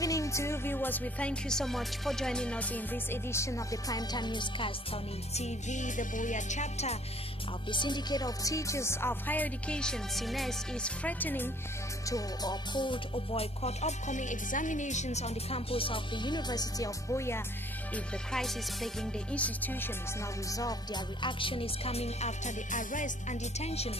evening to viewers. We thank you so much for joining us in this edition of the Primetime Newscast on ETV. The Buea chapter of the Syndicate of Teachers of Higher Education, SYNES, is threatening to uphold or boycott upcoming examinations on the campus of the University of Buea if the crisis plaguing the institution is not resolved. Their reaction is coming after the arrest and detention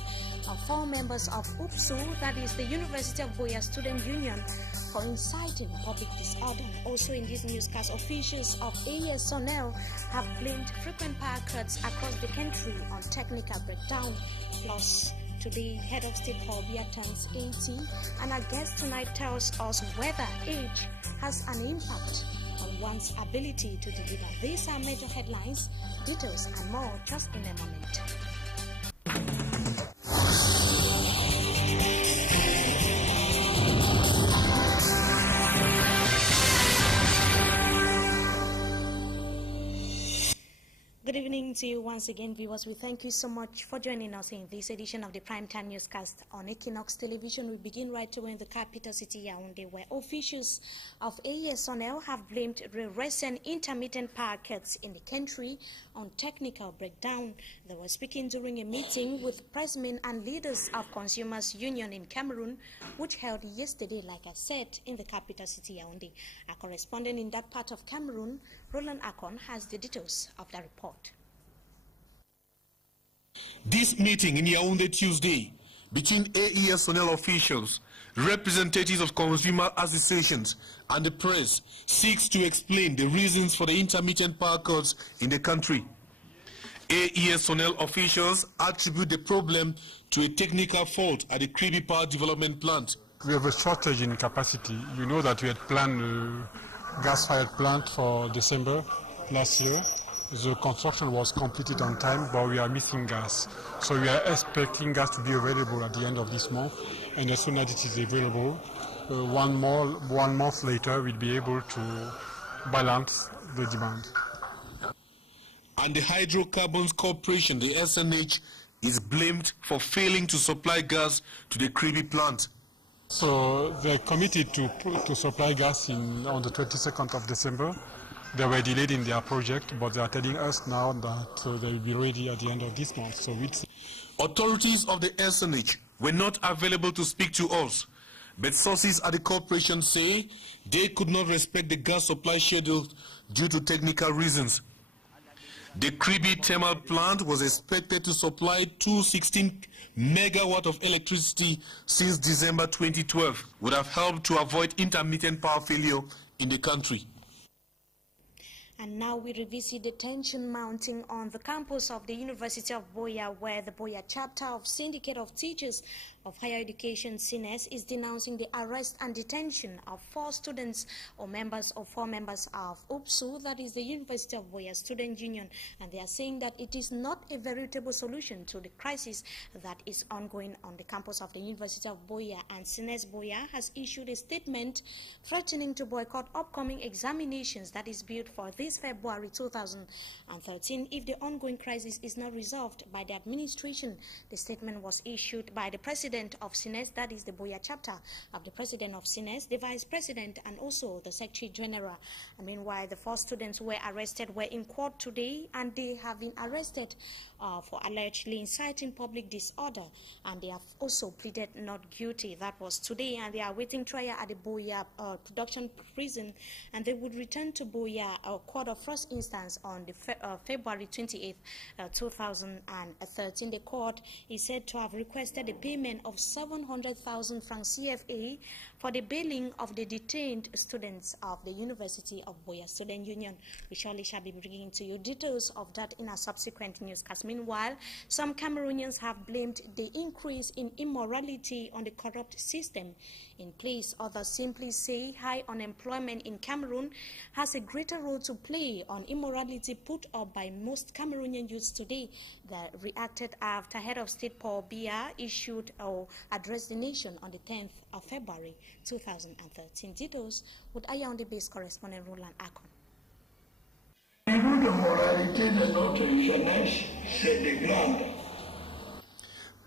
of 4 members of UPSU, that is the University of Buea Student Union, for inciting public disorder. Also in this newscast, officials of AES SONEL have blamed frequent power cuts across the country on technical breakdown. Plus, today, Head of State Paul Biya turns 80, and our guest tonight tells us whether age has an impact on one's ability to deliver. These are major headlines, details and more just in a moment. Good evening to you once again, viewers. We thank you so much for joining us in this edition of the Primetime Newscast on Equinox Television. We begin right away in the capital city, Yaoundé, where officials of AES SONEL have blamed the recent intermittent power cuts in the country on technical breakdown. They were speaking during a meeting with pressmen and leaders of Consumers Union in Cameroon, which held yesterday, like I said, in the capital city, Yaoundé. Our correspondent in that part of Cameroon, Roland Akon, has the details of the report. This meeting in Yaoundé Tuesday between AES SONEL officials, representatives of consumer associations and the press seeks to explain the reasons for the intermittent power cuts in the country. AES SONEL officials attribute the problem to a technical fault at the Kribi Power Development Plant. We have a shortage in capacity. You know that we had planned a gas-fired plant for December last year. The construction was completed on time, but we are missing gas. So we are expecting gas to be available at the end of this month, and as soon as it is available, 1 month later, we'll be able to balance the demand. And the Hydrocarbons Corporation, the SNH, is blamed for failing to supply gas to the Kribi plant. So they're committed to supply gas on the 22nd of December. They were delayed in their project, but they are telling us now that they will be ready at the end of this month. So we'll see. Authorities of the SNH were not available to speak to us, but sources at the corporation say they could not respect the gas supply schedule due to technical reasons. The Kribi thermal plant was expected to supply 216 megawatt of electricity since December 2012, would have helped to avoid intermittent power failure in the country. And now we revisit the tension mounting on the campus of the University of Buea, where the Buea chapter of Syndicate of Teachers of Higher Education, SYNES, is denouncing the arrest and detention of 4 students or members of 4 members of UPSU, that is the University of Buea Student Union, and they are saying that it is not a veritable solution to the crisis that is ongoing on the campus of the University of Buea. And SYNES Buea has issued a statement threatening to boycott upcoming examinations that is built for this February 2013 if the ongoing crisis is not resolved by the administration. The statement was issued by the president of SYNES, that is the Buea chapter of the president of SYNES, the vice president, and also the secretary general. And meanwhile, the 4 students were arrested were in court today, and they have been arrested for allegedly inciting public disorder, and they have also pleaded not guilty. That was today, and they are waiting trial at the Buea production prison, and they would return to Buea court of first instance on the February 28th, 2013. The court is said to have requested the payment of 700,000 francs CFA for the bailing of the detained students of the University of Buea Student Union. We surely shall be bringing to you details of that in a subsequent newscast. Meanwhile, some Cameroonians have blamed the increase in immorality on the corrupt system in place. Others simply say high unemployment in Cameroon has a greater role to play on immorality put up by most Cameroonian youths today. That reacted after Head of State Paul Biya issued or addressed the nation on the 10th of February 2013. Details with Yaoundé-based correspondent Roland Akon. Le niveau de moralité de notre jeunesse se dégrade.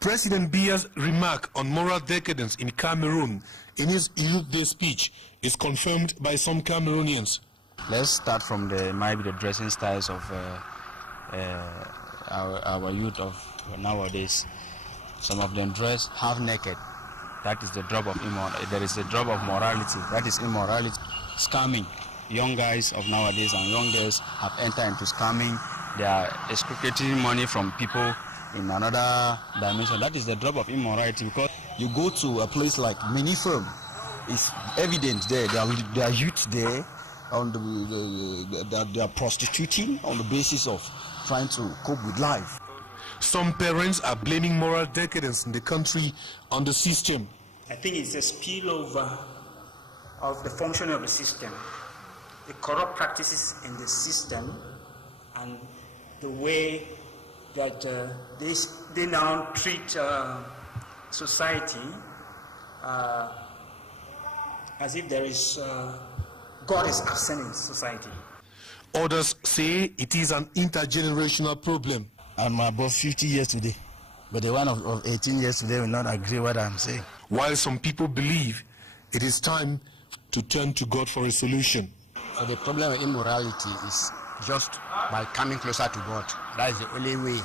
President Biya's remark on moral decadence in Cameroon in his Youth Day speech is confirmed by some Cameroonians. Let's start from the dressing styles of our youth of nowadays. Some of them dress half naked. That is the drop of immorality. There is a drop of morality. That is immorality. Scamming. Young guys of nowadays and young girls have entered into scamming. They are extracting money from people in another dimension. That is the drop of immorality, because you go to a place like Minifirm, it's evident there. There are youth there, they are prostituting on the basis of trying to cope with life. Some parents are blaming moral decadence in the country on the system. I think it's a spillover of the functioning of the system, the corrupt practices in the system, and the way that they now treat society as if there is God is absent in society. Others say it is an intergenerational problem. I'm above 50 years today, but the one of 18 years today will not agree with what I'm saying. While some people believe it is time to turn to God for a solution. So the problem of immorality is just by coming closer to God. That is the only way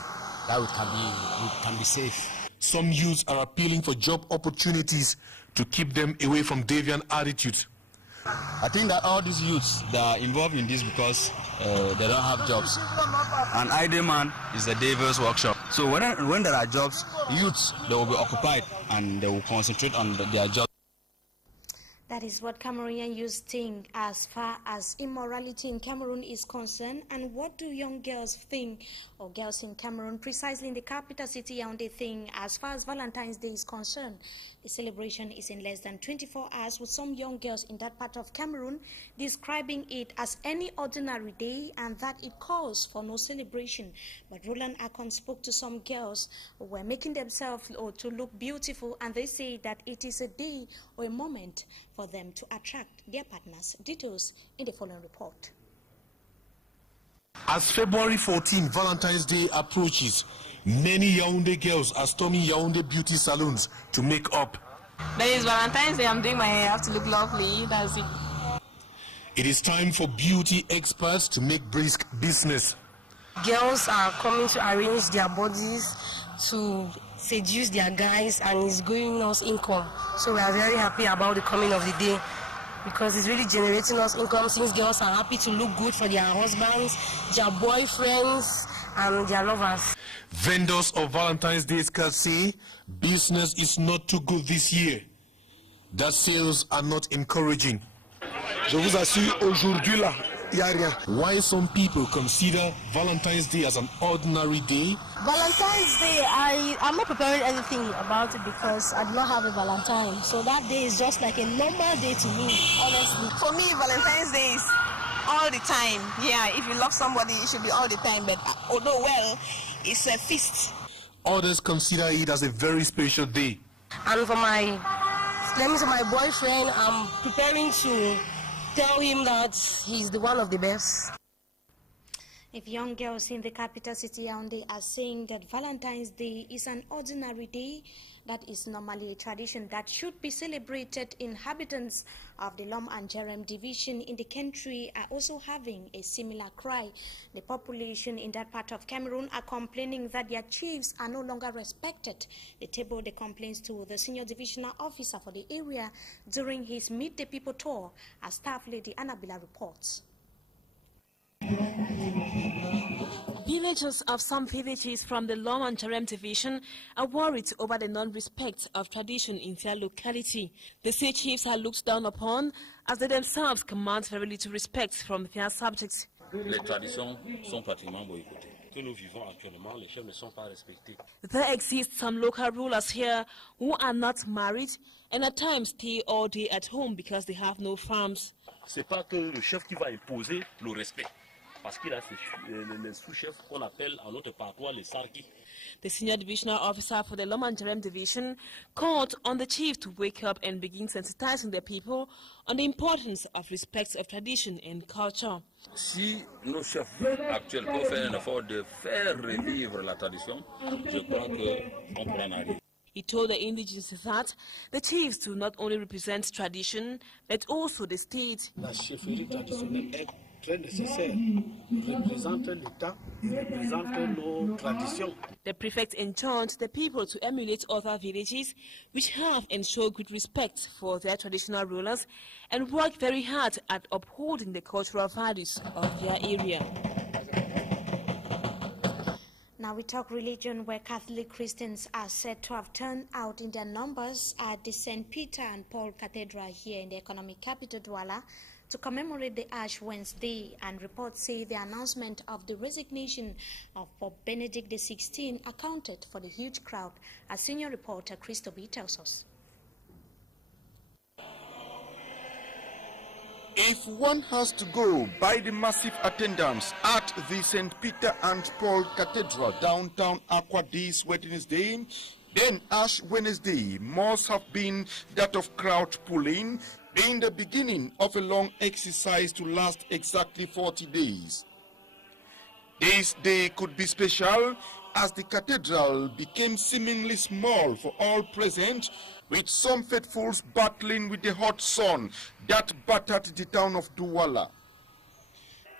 that we can be safe. Some youths are appealing for job opportunities to keep them away from deviant attitudes. I think that all these youths that are involved in this because they don't have jobs. An idle man is the devil's workshop. So when there are jobs, youths, they will be occupied and they will concentrate on their jobs. That is what Cameroonian youth think as far as immorality in Cameroon is concerned. And what do young girls think, or girls in Cameroon, precisely in the capital city, Yaoundé, think as far as Valentine's Day is concerned? The celebration is in less than 24 hours, with some young girls in that part of Cameroon describing it as any ordinary day and that it calls for no celebration. But Roland Akon spoke to some girls who were making themselves to look beautiful, and they say that it is a day or a moment for them to attract their partners. Details in the following report. As February 14, Valentine's Day approaches, many Yaoundé girls are storming Yaoundé beauty salons to make up. There is Valentine's Day, I'm doing my hair, I have to look lovely, that's it. It is time for beauty experts to make brisk business. Girls are coming to arrange their bodies to seduce their guys, and it's giving us income. So we are very happy about the coming of the day, because it's really generating us income, since girls are happy to look good for their husbands, their boyfriends, and their lovers. Vendors of Valentine's Day cards say business is not too good this year, that sales are not encouraging. Je vous assure, aujourd'hui là, il n'y a rien. Why some people consider Valentine's Day as an ordinary day? Valentine's Day, I'm not preparing anything about it because I do not have a Valentine. So that day is just like a normal day to me, honestly. For me, Valentine's Day is all the time. Yeah, if you love somebody, it should be all the time. But although, well, it's a feast. Others consider it as a very special day. And for my boyfriend, I'm preparing to tell him that he's the one of the best. If young girls in the capital city Yaoundé are saying that Valentine's Day is an ordinary day, that is normally a tradition that should be celebrated, inhabitants of the Lom and Jerem division in the country are also having a similar cry. The population in that part of Cameroon are complaining that their chiefs are no longer respected. They tabled the complaints to the senior divisional officer for the area during his Meet the People tour, as Staff Lady Annabella reports. Villagers of some villages from the Lom and Jerem division are worried over the non-respect of tradition in their locality. They say chiefs are looked down upon as they themselves command very little respect from their subjects. Les traditions sont pratiquement boycottées. Que nous vivons actuellement, les chefs ne sont pas respectés. There exist some local rulers here who are not married and at times stay all day at home because they have no farms. C'est pas que le chef qui va imposer le respect. parce qu'il a les sous-chefs qu'on appelle en notre patois les sarki. The senior divisional officer for the Lomanjarem division called on the chief to wake up and begin sensitizing the people on the importance of respect of tradition and culture. Si nos chefs actuels peuvent faire un effort de faire revivre la tradition, je crois qu'on pourra en arriver. He told the indigenous that the chiefs do not only represent tradition, but also the state. La chefferie traditionnelle est très nécessaire. Représente l'État, représente nos traditions. The prefect enjoined the people to emulate other villages which have and show good respect for their traditional rulers and work very hard at upholding the cultural values of their area. Now we talk religion, where Catholic Christians are said to have turned out in their numbers at the St. Peter and Paul Cathedral here in the economic capital Douala to commemorate the Ash Wednesday, and reports say the announcement of the resignation of Pope Benedict XVI accounted for the huge crowd, as senior reporter Christo B tells us. If one has to go by the massive attendance at the St. Peter and Paul Cathedral downtown Akwa this Wednesday, then Ash Wednesday must have been that of crowd pulling, being the beginning of a long exercise to last exactly 40 days. This day could be special as the cathedral became seemingly small for all present, with some faithfuls battling with the hot sun that battered the town of Douala.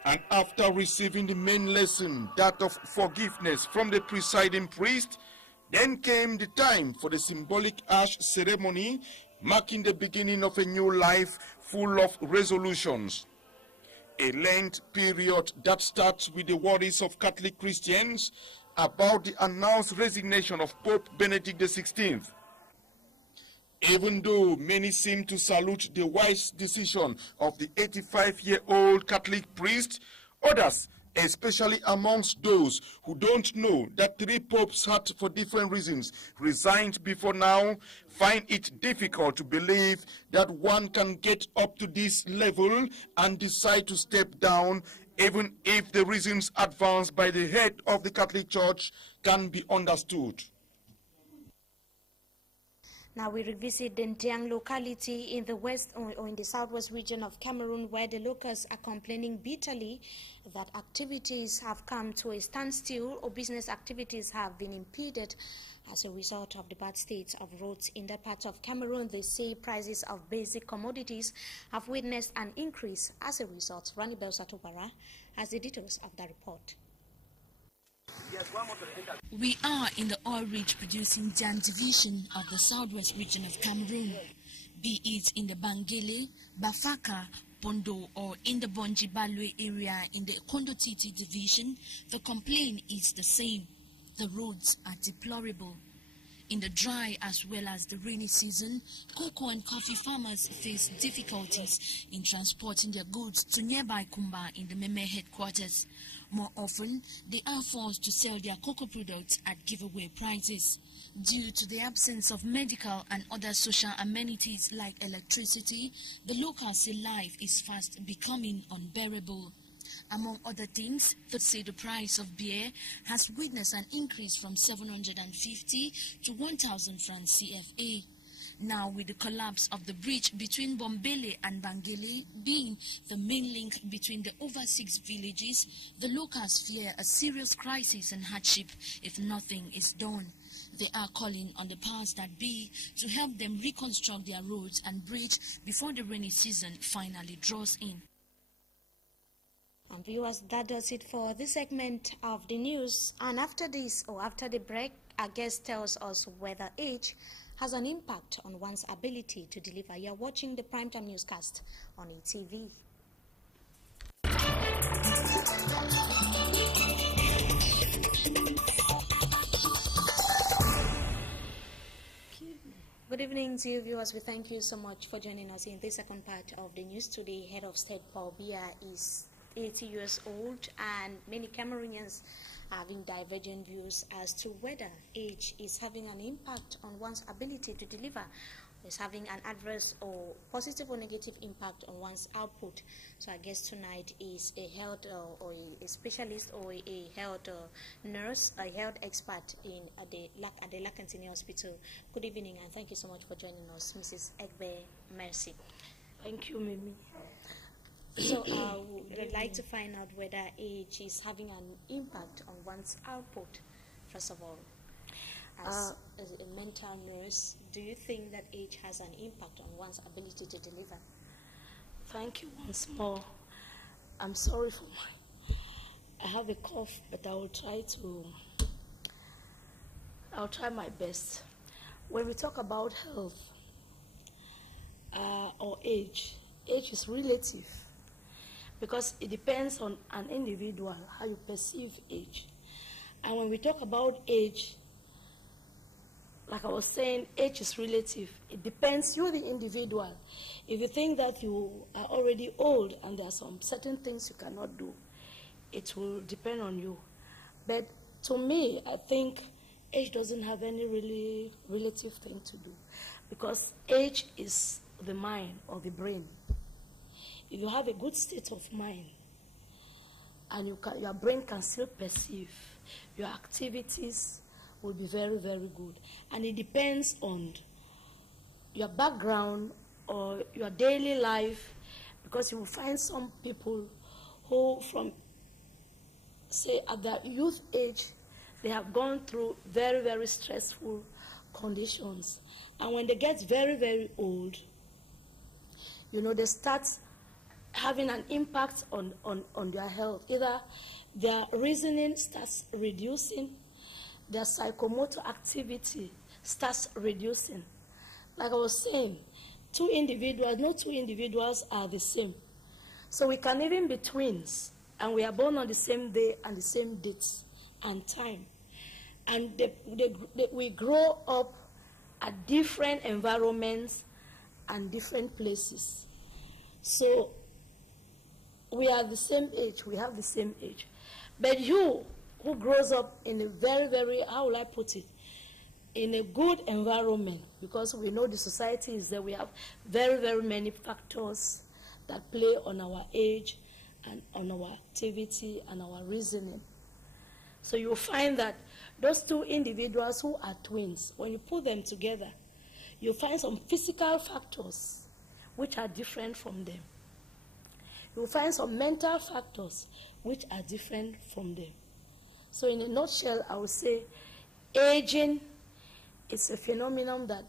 And after receiving the main lesson, that of forgiveness from the presiding priest, then came the time for the symbolic ash ceremony, marking the beginning of a new life full of resolutions. A Lent period that starts with the worries of Catholic Christians about the announced resignation of Pope Benedict XVI. Even though many seem to salute the wise decision of the 85-year-old Catholic priest, others, especially amongst those who don't know that 3 popes had, for different reasons, resigned before now, find it difficult to believe that one can get up to this level and decide to step down, even if the reasons advanced by the head of the Catholic Church can be understood. Now we revisit the Ndiang locality in the west or in the southwest region of Cameroon, where the locals are complaining bitterly that activities have come to a standstill or business activities have been impeded as a result of the bad state of roads in that part of Cameroon. They say prices of basic commodities have witnessed an increase as a result. Rani Belsatobara has the details of the report. We are in the oil-rich producing Jan division of the southwest region of Cameroon. Be it in the Bangele, Bafaka, Bondo, or in the Bonji Balwe area in the Kondo Titi division, the complaint is the same. The roads are deplorable. In the dry as well as the rainy season, cocoa and coffee farmers face difficulties in transporting their goods to nearby Kumba in the Meme headquarters. More often, they are forced to sell their cocoa products at giveaway prices. Due to the absence of medical and other social amenities like electricity, the locals say life is fast becoming unbearable. Among other things, they say the price of beer has witnessed an increase from 750 to 1,000 francs CFA. Now, with the collapse of the bridge between Bombele and Bangele being the main link between the over 6 villages, the locals fear a serious crisis and hardship if nothing is done. They are calling on the powers that be to help them reconstruct their roads and bridge before the rainy season finally draws in. And viewers, that does it for this segment of the news. And after this, or after the break, our guest tells us whether age has an impact on one's ability to deliver. You're watching the Primetime Newscast on ETV. Good evening to you viewers. We thank you so much for joining us in this second part of the news today. Head of State Paul Biya is 80 years old, and many Cameroonians are having divergent views as to whether age is having an impact on one's ability to deliver. is having an adverse or positive or negative impact on one's output. So our guest tonight is a health or a specialist or a health nurse, a health expert in at the Lakentini Hospital. Good evening, and thank you so much for joining us, Mrs. Egbe Mercy. Thank you, Mimi. So we'd like to find out whether age is having an impact on one's output, first of all. As a mental nurse, do you think that age has an impact on one's ability to deliver? Thank you once more. I'm sorry for I have a cough, but I'll try my best. When we talk about health or age is relative because it depends on an individual, how you perceive age. And when we talk about age, like I was saying, age is relative. It depends, you're the individual. If you think that you are already old and there are some certain things you cannot do, it will depend on you. But to me, I think age doesn't have any really relative thing to do because age is the mind or the brain. If you have a good state of mind and your brain can still perceive, your activities will be very, very good. And it depends on your background or your daily life, because you will find some people who from, say, at their youth age, they have gone through very, very stressful conditions. And when they get very, very old, you know, they start having an impact on their health. Either their reasoning starts reducing, their psychomotor activity starts reducing. Like I was saying, no two individuals are the same. So we can even be twins, and we are born on the same day and the same dates and time. And we grow up at different environments and different places. So we are the same age, we have the same age. But you, who grows up in a very, very, how will I put it, in a good environment, because we know the society is there, we have very, very many factors that play on our age and on our activity and our reasoning. So you'll find that those two individuals who are twins, when you put them together, you'll find some physical factors which are different from them. You'll find some mental factors which are different from them. So in a nutshell, I would say aging is a phenomenon that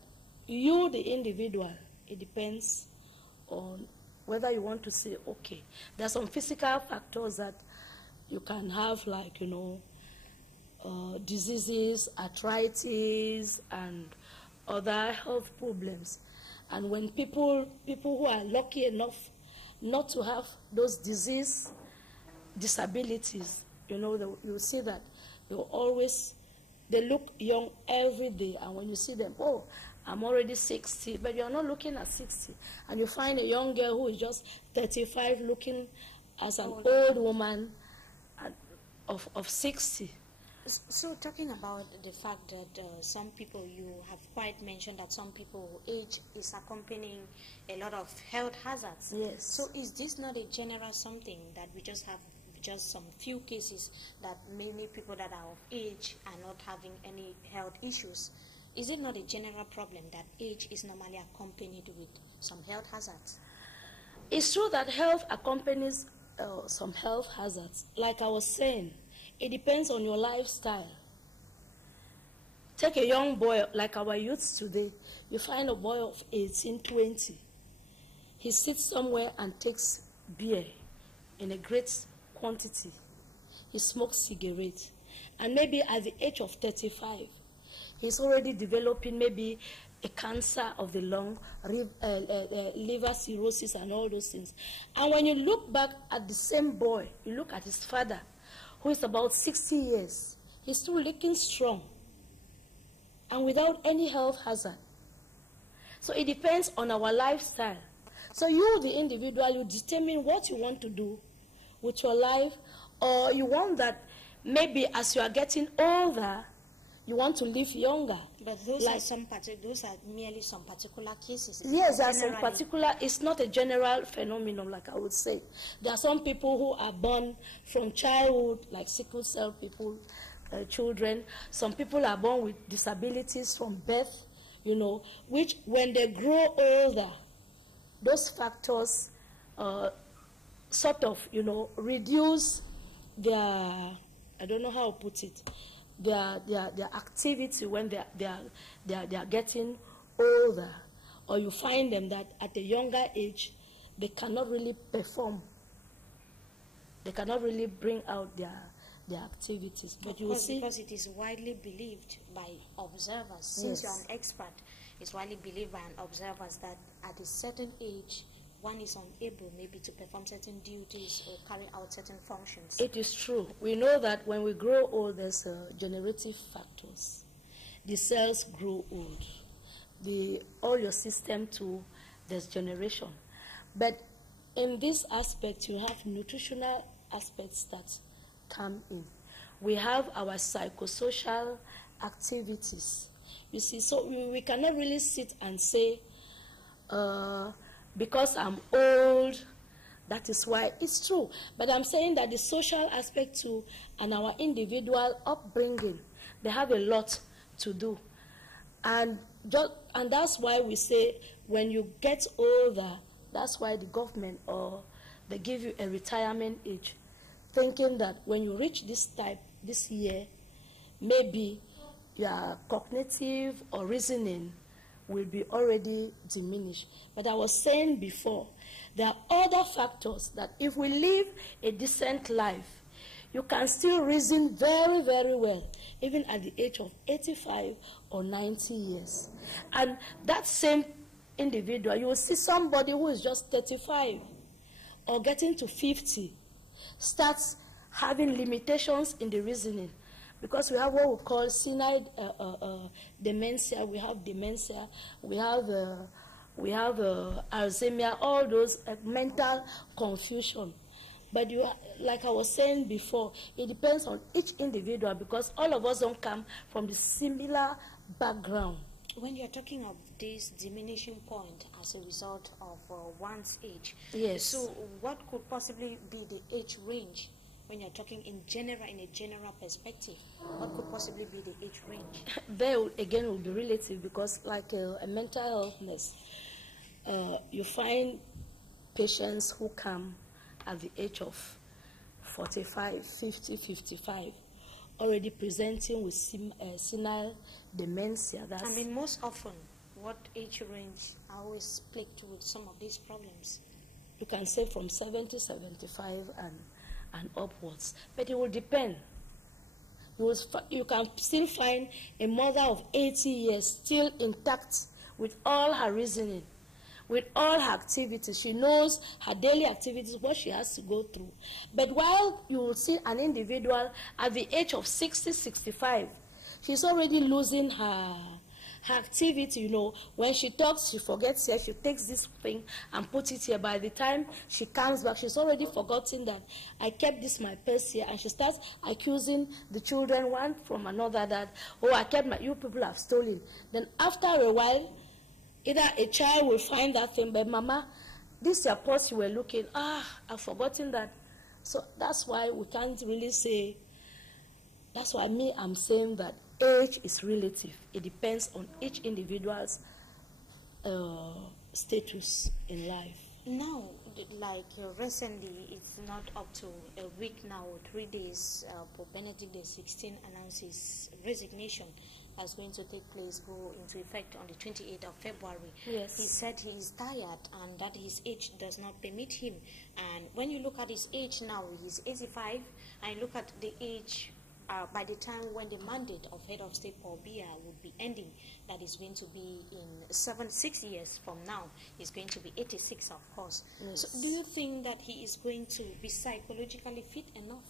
you, the individual, it depends on whether you want to say, okay, there are some physical factors that you can have, like, you know, diseases, arthritis, and other health problems. And when people who are lucky enough not to have those disabilities, you know, you see that they look young every day. And when you see them, oh, I'm already 60, but you're not looking at 60. And you find a young girl who is just 35 looking as an old woman of 60. So talking about the fact that some people, you have quite mentioned that some people, age is accompanying a lot of health hazards. Yes. So is this not a general something that we just have just some few cases that many people that are of age are not having any health issues? Is it not a general problem that age is normally accompanied with some health hazards? It's true that health accompanies some health hazards. Like I was saying, it depends on your lifestyle. Take a young boy, like our youths today. You find a boy of 18, 20. He sits somewhere and takes beer in a great quantity. He smokes cigarettes. And maybe at the age of 35, he's already developing maybe a cancer of the lung, liver cirrhosis and all those things. And when you look back at the same boy, you look at his father, who is about 60 years, he's still looking strong and without any health hazard. So it depends on our lifestyle. So you, the individual, you determine what you want to do with your life, or you want that maybe as you are getting older, you want to live younger. But those are merely some particular cases. Yes, there are some particular, it's not a general phenomenon, like I would say. There are some people who are born from childhood, like sickle cell people, children. Some people are born with disabilities from birth, you know, which when they grow older, those factors sort of, you know, reduce their, I don't know how to put it, their activity when they are getting older, or you find them that at a younger age they cannot really perform, they cannot really bring out their activities. But you will see, because it is widely believed by observers, since you're an expert, it's widely believed by observers that at a certain age one is unable maybe to perform certain duties or carry out certain functions. It is true. We know that when we grow old, there's generative factors. The cells grow old. All your system too, there's generation. But in this aspect, you have nutritional aspects that come in. We have our psychosocial activities. You see, so we cannot really sit and say, because I'm old, that is why. It's true. But I'm saying that the social aspect too and our individual upbringing, they have a lot to do. And that's why we say when you get older, that's why the government, or they give you a retirement age, thinking that when you reach this year, maybe your cognitive or reasoning will be already diminished. But I was saying before, there are other factors that if we live a decent life, you can still reason very, very well, even at the age of 85 or 90 years. And that same individual, you will see somebody who is just 35 or getting to 50, starts having limitations in the reasoning. Because we have what we call senile dementia, we have Alzheimer, all those mental confusion. But like I was saying before, it depends on each individual, because all of us don't come from the similar background. When you're talking of this diminishing point as a result of one's age, yes. So what could possibly be the age range? When you're talking in a general perspective, what could possibly be the age range? There again will be relative, because like a mental healthness, you find patients who come at the age of 45, 50, 55, already presenting with senile dementia. I mean, most often, what age range are always plagued with some of these problems? You can say from 70, 75 and upwards. But it will depend. You can still find a mother of 80 years still intact with all her reasoning, with all her activities. She knows her daily activities, what she has to go through. But while you will see an individual at the age of 60, 65, she's already losing her activity, you know. When she talks, she forgets here, she takes this thing and puts it here. By the time she comes back, she's already forgotten that I kept this my purse here, and she starts accusing the children one from another that, oh, I kept you people have stolen. Then after a while, either a child will find that thing, but Mama, this your purse you were looking, I've forgotten that. So that's why we can't really say, that's why I'm saying that age is relative. It depends on each individual's status in life. Now, like recently, it's not up to a week now, 3 days, Pope Benedict XVI announces resignation that's going to take place, go into effect on the 28th of February. Yes. He said he is tired and that his age does not permit him. And when you look at his age now, he's 85, and you look at the age by the time when the mandate of head of state Paul Biya would be ending, that is going to be in 6 years from now. He's going to be 86, of course. Yes. So do you think that he is going to be psychologically fit enough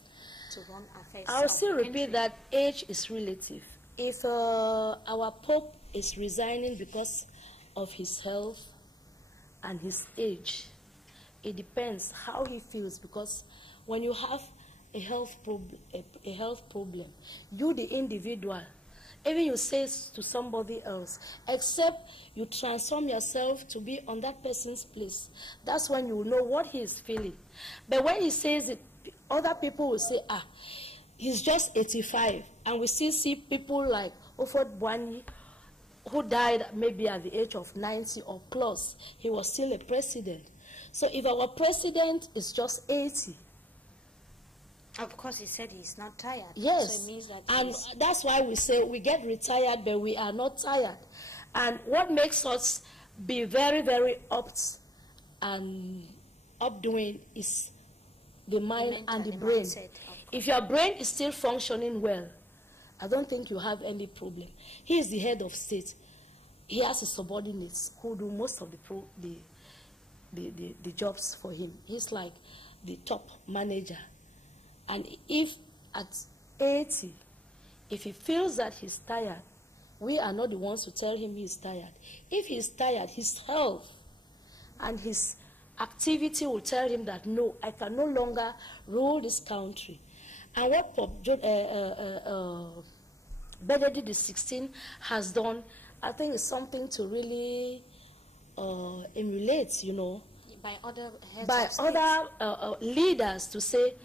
to run affairs? I'll still repeat that age is relative. If our Pope is resigning because of his health and his age, it depends how he feels, because when you have a health problem, you, the individual, even you say to somebody else, except you transform yourself to be on that person's place. That's when you will know what he is feeling. But when he says it, other people will say, ah, he's just 85. And we still see people like Ofod Bwani, who died maybe at the age of 90 or close. He was still a president. So if our president is just 80, of course, he said he's not tired. yes, so it means that and that's why we say we get retired, but we are not tired. And what makes us be very, very updoing is the mind and the brain. If your brain is still functioning well, I don't think you have any problem. He is the head of state. He has his subordinates who do most of the jobs for him. He's like the top manager. And if at 80, if he feels that he's tired, we are not the ones to tell him he's tired. If he's tired, his health and his activity will tell him that, no, I can no longer rule this country. And what Benedict XVI has done, I think is something to really emulate, you know, by other heads by of states. other leaders, to say,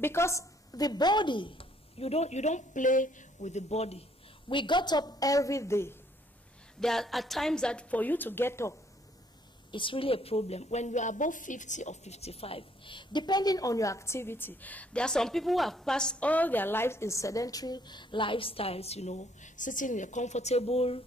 because the body, you don't play with the body. We got up every day. There are times that for you to get up, it's really a problem. When you are above 50 or 55, depending on your activity, there are some people who have passed all their lives in sedentary lifestyles, you know, sitting in a comfortable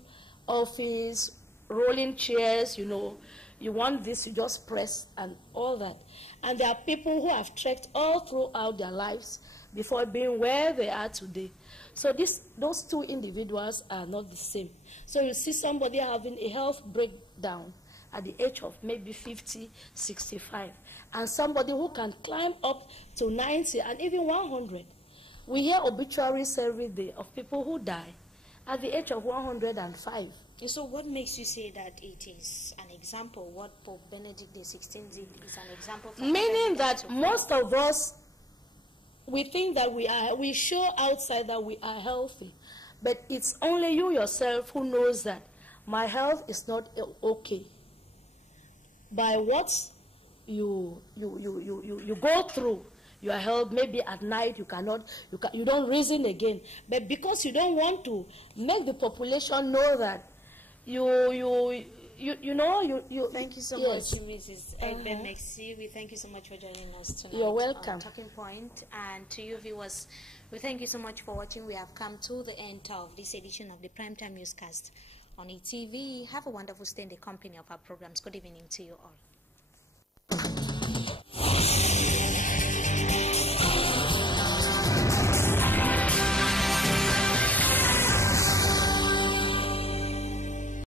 office, rolling chairs, you know. You want this, you just press and all that. And there are people who have trekked all throughout their lives before being where they are today. So those two individuals are not the same. So you see somebody having a health breakdown at the age of maybe 50, 65, and somebody who can climb up to 90 and even 100. We hear obituaries every day of people who die at the age of 105. So what makes you say that it is an example? What Pope Benedict XVI did is an example? For meaning that most of us, we think that we show outside that we are healthy, but it's only you yourself who knows that my health is not okay. By what you go through, your health, maybe at night you don't reason again, but because you don't want to make the population know that you know. Thank you so yes. much, Mrs. Egbe Mexi. We thank you so much for joining us tonight. You're welcome. On Talking Point. And to you viewers, we thank you so much for watching. We have come to the end of this edition of the Primetime Newscast on ETV. Have a wonderful stay in the company of our programs. Good evening to you all.